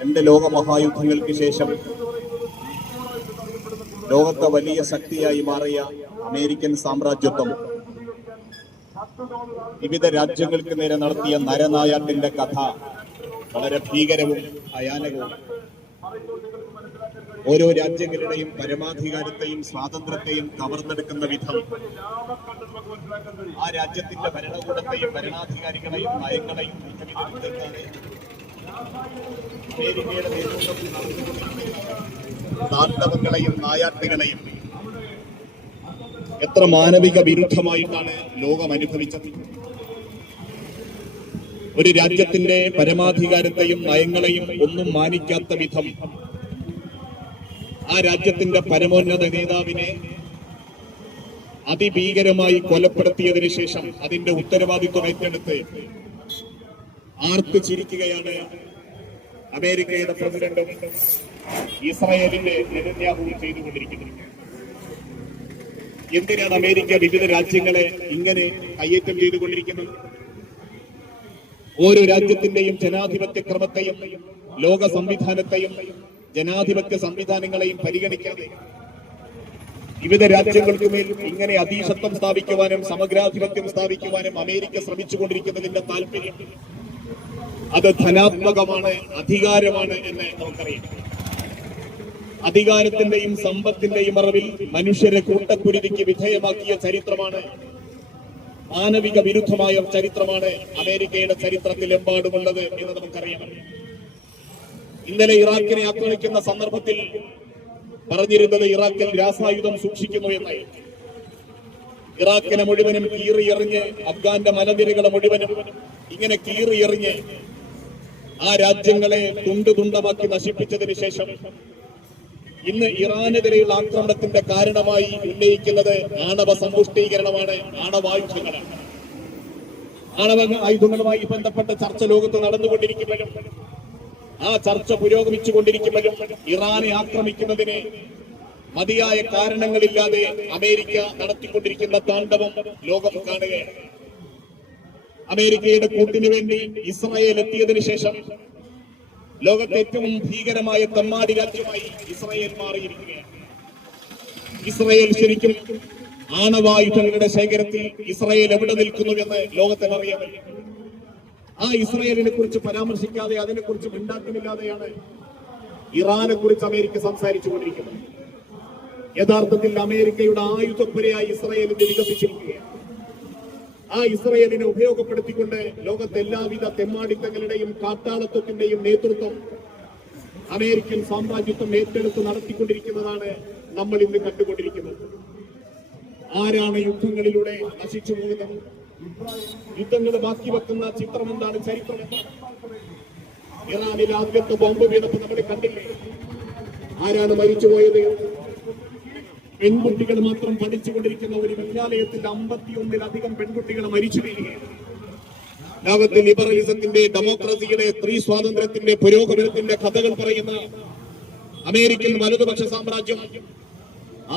രണ്ട് ലോകമഹായുദ്ധങ്ങൾക്ക് ശേഷം ലോകത്തെ വലിയ ശക്തിയായി മാറിയ അമേരിക്കൻ സാമ്രാജ്യത്വം വിവിധ രാജ്യങ്ങൾക്ക് നേരെ നടത്തിയ നരനായാട്ടിന്റെ കഥ വളരെ ഭീകരവും ഭയാനകവും. ഓരോ രാജ്യങ്ങളുടെയും പരമാധികാരത്തെയും സ്വാതന്ത്ര്യത്തെയും കവർന്നെടുക്കുന്ന വിധം ആ രാജ്യത്തിന്റെ ഭരണകൂടത്തെയും ഭരണാധികാരികളെയും നയങ്ങളെയും അമേരിക്കയുടെ നേതൃത്വത്തിൽ നടത്തിക്കൊണ്ടിരിക്കുന്ന താണ്ഡവങ്ങളെയും നായാട്ടുകളെയും എത്ര മാനവിക വിരുദ്ധമായിട്ടാണ് ലോകം അനുഭവിച്ചത്. ഒരു രാജ്യത്തിന്റെ പരമാധികാരത്തെയും നയങ്ങളെയും ഒന്നും മാനിക്കാത്ത വിധം ആ രാജ്യത്തിന്റെ പരമോന്നത നേതാവിനെ അതിഭീകരമായി കൊലപ്പെടുത്തിയതിനു ശേഷം അതിന്റെ ഉത്തരവാദിത്വം ഏറ്റെടുത്ത് ആർത്ത് ചിരിക്കുകയാണ് അമേരിക്കയുടെ പ്രസിഡന്റും ഇസ്രായേലിന്റെ നെതന്യാഹുവും ചെയ്തുകൊണ്ടിരിക്കുന്നത്. എന്തിനാണ് അമേരിക്ക വിവിധ രാജ്യങ്ങളെ ഇങ്ങനെ കയ്യേറ്റം ചെയ്തുകൊണ്ടിരിക്കുന്നത്? ഓരോ രാജ്യത്തിന്റെയും ജനാധിപത്യ ക്രമത്തെയും ലോക സംവിധാനത്തെയും ജനാധിപത്യ സംവിധാനങ്ങളെയും പരിഗണിക്കാതെ വിവിധ രാജ്യങ്ങൾക്ക് മേൽ ഇങ്ങനെ അധീശത്വം സ്ഥാപിക്കുവാനും സമഗ്രാധിപത്യം സ്ഥാപിക്കുവാനും അമേരിക്ക ശ്രമിച്ചുകൊണ്ടിരിക്കുന്നതിന്റെ താല്പര്യം അത് ധനാത്മകമാണ്, അധികാരമാണ് എന്ന് നമുക്കറിയാം. അധികാരത്തിന്റെയും സമ്പത്തിന്റെയും മറവിൽ മനുഷ്യരെ കൂട്ടക്കുരുതിക്ക് വിധേയമാക്കിയ ചരിത്രമാണ്, മാനവിക വിരുദ്ധമായ ചരിത്രമാണ് അമേരിക്കയുടെ ചരിത്രത്തിൽ എമ്പാടുമുള്ളത് എന്ന് നമുക്കറിയാം. ഇന്നലെ ഇറാഖിനെ ആക്രമിക്കുന്ന സന്ദർഭത്തിൽ പറഞ്ഞിരുന്നത് ഇറാഖിൽ രാസായുധം സൂക്ഷിക്കുന്നു എന്നായി. ഇറാഖിനെ മുഴുവനും കീറിയെറിഞ്ഞ് അഫ്ഗാന്റെ മലനിരകളെ മുഴുവനും ഇങ്ങനെ കീറിയെറിഞ്ഞ് ആ രാജ്യങ്ങളെ തുണ്ടുതുണ്ടമാക്കി നശിപ്പിച്ചതിന് ശേഷം ഇന്ന് ഇറാനെതിരെയുള്ള ആക്രമണത്തിന്റെ കാരണമായി ഉന്നയിക്കുന്നത് ആണവ സമ്പുഷ്ടീകരണമാണ്, ആണവായുധങ്ങളാണ്. ആണവ ആയുധങ്ങളുമായി ബന്ധപ്പെട്ട ചർച്ച ലോകത്ത് നടന്നുകൊണ്ടിരിക്കുമ്പോഴും ആ ചർച്ച പുരോഗമിച്ചുകൊണ്ടിരിക്കുമ്പോഴും ഇറാനെ ആക്രമിക്കുന്നതിന് മതിയായ കാരണങ്ങളില്ലാതെ അമേരിക്ക നടത്തിക്കൊണ്ടിരിക്കുന്ന താണ്ഡവം ലോകം കാണുകയാണ്. അമേരിക്കയുടെ കൂട്ടിനു വേണ്ടി ഇസ്രായേൽ എത്തിയതിനു ശേഷം ലോകത്തെ ഏറ്റവും ഭീകരമായ തെമ്മാടി രാജ്യമായി ഇസ്രായേൽ മാറിയിരിക്കുകയാണ്. ഇസ്രായേൽ ശരിക്കും ആണവായുധങ്ങളുടെ ശേഖരത്തിൽ ഇസ്രായേൽ എവിടെ നിൽക്കുന്നുവെന്ന് ലോകത്തിന് അറിയാൻ കഴിയും. ആ ഇസ്രായേലിനെ കുറിച്ച് പരാമർശിക്കാതെ, അതിനെക്കുറിച്ച് മിണ്ടാട്ടമില്ലാതെയാണ് ഇറാനെ കുറിച്ച് അമേരിക്ക സംസാരിച്ചു കൊണ്ടിരിക്കുന്നത്. യഥാർത്ഥത്തിൽ അമേരിക്കയുടെ ആയുധപ്പുരയായി ഇസ്രായേൽ വികസിച്ചിരിക്കുകയാണ്. ആ ഇസ്രായേലിനെ ഉപയോഗപ്പെടുത്തിക്കൊണ്ട് ലോകത്തെ എല്ലാവിധ തെമ്മാടിത്തങ്ങളുടെയും കാട്ടാളത്വത്തിന്റെയും നേതൃത്വം അമേരിക്കൻ സാമ്രാജ്യത്വം ഏറ്റെടുത്ത് നടത്തിക്കൊണ്ടിരിക്കുന്നതാണ് നമ്മൾ ഇന്ന് കണ്ടുകൊണ്ടിരിക്കുന്നത്. ആരാണ് യുദ്ധങ്ങളിലൂടെ നശിച്ചു പോകുന്നത്? യുദ്ധങ്ങൾ ബാക്കി വെക്കുന്ന ചിത്രം എന്താണ്? ചരിത്രം എന്താണ്? ഇറാനിൽ ആദ്യത്തെ ബോംബ് വീണപ്പോൾ നമ്മൾ കണ്ടില്ലേ? ആരാണ് മരിച്ചുപോയത്? പെൺകുട്ടികൾ മാത്രം പഠിച്ചുകൊണ്ടിരിക്കുന്ന ഒരു വിദ്യാലയത്തിൽ 51-ലധികം പെൺകുട്ടികൾ മരിച്ചു വീഴുകയാണ്. ലോകത്തെ ലിബറലിസത്തിന്റെ, ഡെമോക്രസിയുടെ, സ്ത്രീ സ്വാതന്ത്ര്യത്തിന്റെ, പുരോഗമനത്തിന്റെ കഥകൾ പറയുന്ന അമേരിക്കൻ വലതുപക്ഷ സാമ്രാജ്യം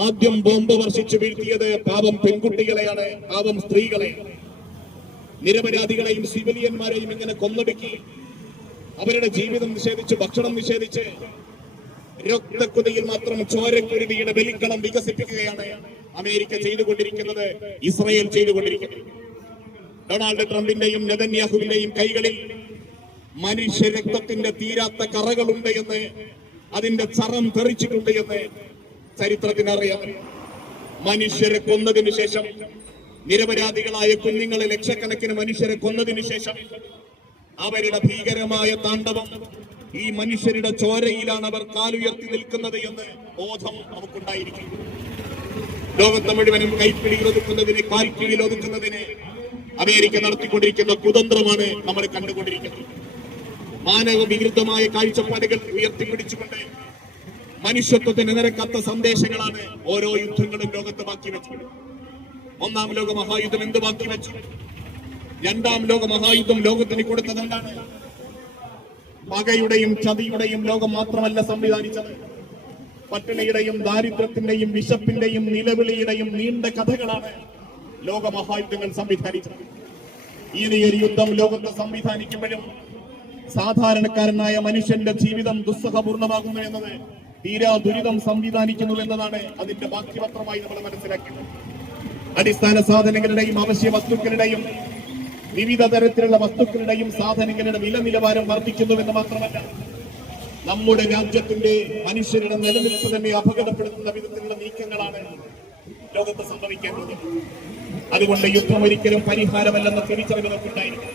ആദ്യം ബോംബ് വർഷിച്ചു വീഴ്ത്തിയത് പാവം പെൺകുട്ടികളെയാണ്, പാവം സ്ത്രീകളെ. നിരപരാധികളെയും സിവിലിയന്മാരെയും ഇങ്ങനെ കൊന്നൊടുക്കി അവരുടെ ജീവിതം നിഷേധിച്ച്, ഭക്ഷണം നിഷേധിച്ച്, രക്തക്കുതിയിൽ മാത്രം ചോരക്കുരുതിയുടെ ബലിക്കളം വികസിപ്പിക്കുകയാണ് അമേരിക്ക ചെയ്തുകൊണ്ടിരിക്കുന്നത്, ഇസ്രായേൽ ചെയ്തുകൊണ്ടിരിക്കുന്നത്. ഡൊണാൾഡ് ട്രംപിന്റെയും നെതന്യാഹുവിന്റെയും കൈകളിൽ മനുഷ്യ രക്തത്തിന്റെ തീരാത്ത കറകളുണ്ട് എന്ന്, അതിന്റെ ചറം തെറിച്ചിട്ടുണ്ട് എന്ന് ചരിത്രത്തിനറിയാം. മനുഷ്യരെ കൊന്നതിനു ശേഷം, നിരപരാധികളായ കുഞ്ഞുങ്ങളെ, ലക്ഷക്കണക്കിന് മനുഷ്യരെ കൊന്നതിനു ശേഷം അവരുടെ ഭീകരമായ താണ്ഡവം, ഈ മനുഷ്യരുടെ ചോരയിലാണ് അവർ കാലുയർത്തി നിൽക്കുന്നത് എന്ന് ബോധം നമുക്കുണ്ടായിരിക്കും. ലോകത്തെ മുഴുവനും കൈപ്പിടിയിൽ ഒതുക്കുന്നതിന്, കാൽക്കീഴിൽ ഒതുക്കുന്നതിന് അമേരിക്ക നടത്തിക്കൊണ്ടിരിക്കുന്ന കുതന്ത്രമാണ് നമ്മൾ കണ്ടുകൊണ്ടിരിക്കുന്നത്. മാനവ വിരുദ്ധമായ കാഴ്ചപ്പാടുകൾ ഉയർത്തിപ്പിടിച്ചുകൊണ്ട് മനുഷ്യത്വത്തിന് നിരക്കാത്ത സന്ദേശങ്ങളാണ് ഓരോ യുദ്ധങ്ങളും ലോകത്ത് ബാക്കി വെച്ചത്. ഒന്നാം ലോക മഹായുദ്ധം എന്ത് ബാക്കി വെച്ചു? രണ്ടാം ലോക മഹായുദ്ധം ലോകത്തിന് കൊടുത്തത് എന്താണ്? പകയുടെയും ചതിയുടെയും ലോകം മാത്രമല്ല സംവിധാനിച്ചത്, പട്ടിണിയുടെയും ദാരിദ്ര്യത്തിന്റെയും വിശപ്പിന്റെയും നിലവിളിയുടെയും നീണ്ട കഥകളാണ് ലോകമഹായുദ്ധങ്ങൾ സംവിധാനിച്ചത്. ഈ ഒരു യുദ്ധം ലോകത്തെ സംവിധാനിക്കുമ്പോഴും സാധാരണക്കാരനായ മനുഷ്യന്റെ ജീവിതം ദുസ്സഹപൂർണമാകുന്നു എന്നത് തീരാ ദുരിതം സംവിധാനിക്കുന്നു എന്നതാണ് അതിന്റെ ബാക്കിപത്രമായി നമ്മൾ മനസ്സിലാക്കിയത്. അടിസ്ഥാന സാധനങ്ങളുടെയും അവശ്യ വസ്തുക്കളുടെയും വിവിധ തരത്തിലുള്ള വസ്തുക്കളുടെയും സാധനങ്ങളുടെ വില നിലവാരം വർദ്ധിക്കുന്നുവെന്ന് മാത്രമല്ല, നമ്മുടെ രാജ്യത്തിന്റെ മനുഷ്യരുടെ നിലനിൽപ്പ് തന്നെ അപകടപ്പെടുത്തുന്ന വിധത്തിലുള്ള നീക്കങ്ങളാണ് ലോകത്ത് സംഭവിക്കേണ്ടത്. അതുകൊണ്ട് യുദ്ധം ഒരിക്കലും പരിഹാരമല്ലെന്ന തിരിച്ചറിവ് നമുക്കുണ്ടായിരിക്കും.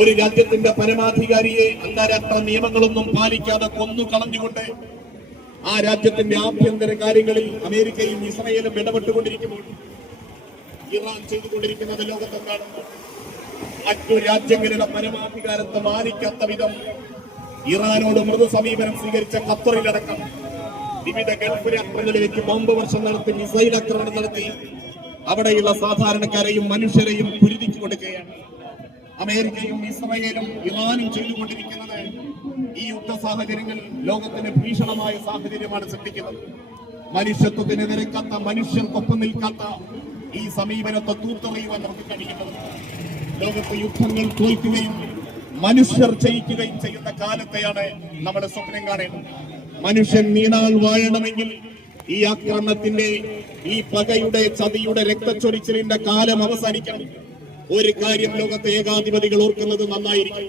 ഒരു രാജ്യത്തിന്റെ പരമാധികാരിയെ അന്താരാഷ്ട്ര നിയമങ്ങളൊന്നും പാലിക്കാതെ കൊന്നു കളഞ്ഞുകൊണ്ട് ആ രാജ്യത്തിന്റെ ആഭ്യന്തര കാര്യങ്ങളിൽ അമേരിക്കയും ഇസ്രയേലും ഇടപെട്ടുകൊണ്ടിരിക്കുമ്പോൾ ഇറാൻ ചെയ്തുകൊണ്ടിരിക്കുന്നത് ലോകത്തെന്താണ്? മറ്റു രാജ്യങ്ങളുടെ പരമാധികാരത്തെ മാനിക്കാത്ത വിധം ഇറാനോട് മൃദു സമീപനം സ്വീകരിച്ച ഖത്തറിലടക്കം വിവിധ ഗൾഫ് രാഷ്ട്രങ്ങളിലേക്ക് ബോംബ് വർഷം നടത്തി, മിസൈൽ ആക്രമണം നടത്തി അവിടെയുള്ള സാധാരണക്കാരെയും മനുഷ്യരെയും കുരുതിച്ചു കൊടുക്കുകയാണ്. അമേരിക്കയും ഇസ്രയേലും ഇറാനും ചെയ്തുകൊണ്ടിരിക്കുന്നത് ഈ യുദ്ധ സാഹചര്യങ്ങൾ ലോകത്തിന് ഭീഷണമായ സാഹചര്യമാണ് സൃഷ്ടിക്കുന്നത്. മനുഷ്യത്വത്തിന് നിരക്കാത്ത, മനുഷ്യർക്കൊപ്പം നിൽക്കാത്ത ഈ സമീപനത്തെ തൂർത്തെറിയുവാൻ നമുക്ക് കഴിയുന്നത് ലോകത്ത് യുദ്ധങ്ങൾ തോൽക്കുകയും മനുഷ്യർ ജയിക്കുകയും ചെയ്യുന്ന കാലത്തെയാണ് നമ്മൾ സ്വപ്നം കാണേണ്ടത്. മനുഷ്യൻ നീണാൾ വാഴണമെങ്കിൽ ഈ ആക്രമണത്തിന്റെ, ഈ പകയുടെ, ചതിയുടെ, രക്തച്ചൊരിച്ചിലിന്റെ കാലം അവസാനിക്കണം. ഒരു കാര്യം ലോകത്തെ ഏകാധിപതികൾ ഓർക്കുന്നത് നന്നായിരിക്കും.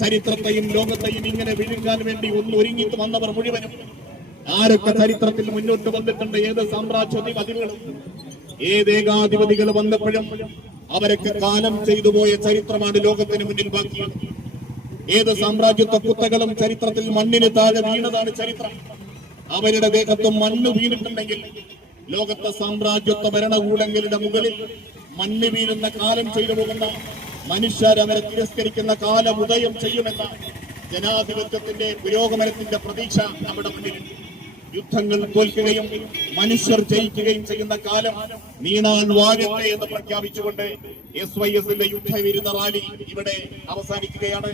ചരിത്രത്തെയും ലോകത്തെയും ഇങ്ങനെ വിഴുങ്ങാൻ വേണ്ടി ഒന്ന് ഒരുങ്ങിട്ട് വന്നവർ മുഴുവനും ആരൊക്കെ ചരിത്രത്തിൽ മുന്നോട്ട് വന്നിട്ടുണ്ട്, ഏത് സാമ്രാജ്യാധിപതികളും ഏത് ഏകാധിപതികൾ വന്നപ്പോഴും അവരൊക്കെ കാലം ചെയ്തു പോയ ചരിത്രമാണ് ലോകത്തിന് മുന്നിൽ ബാക്കിയത്. ഏത് സാമ്രാജ്യത്വ കുത്തകളും ചരിത്രത്തിൽ മണ്ണിന് താഴെ വീണതാണ് ചരിത്രം. അവരുടെ ദേഹത്ത് മണ്ണ് വീണിട്ടുണ്ടെങ്കിൽ ലോകത്തെ സാമ്രാജ്യത്വ ഭരണകൂടങ്ങളുടെ മുകളിൽ മണ്ണ് വീഴുന്ന കാലം ചെയ്തു പോകുന്ന മനുഷ്യർ അവരെ തിരസ്കരിക്കുന്ന കാലം ഉദയം ചെയ്യുമെന്ന ജനാധിപത്യത്തിന്റെ പുരോഗമനത്തിന്റെ പ്രതീക്ഷ നമ്മുടെ മുന്നിലുണ്ട്. യുദ്ധങ്ങൾ തോൽക്കുകയും മനുഷ്യർ ജയിക്കുകയും ചെയ്യുന്ന കാലം നീണാൻ വാഴട്ടെ എന്ന് പ്രഖ്യാപിച്ചുകൊണ്ട് SYSന്റെ യുദ്ധവിരുദ്ധ റാലി ഇവിടെ അവസാനിക്കുകയാണ്.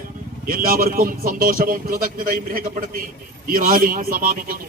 എല്ലാവർക്കും സന്തോഷവും കൃതജ്ഞതയും രേഖപ്പെടുത്തി ഈ റാലി സമാപിക്കുന്നു.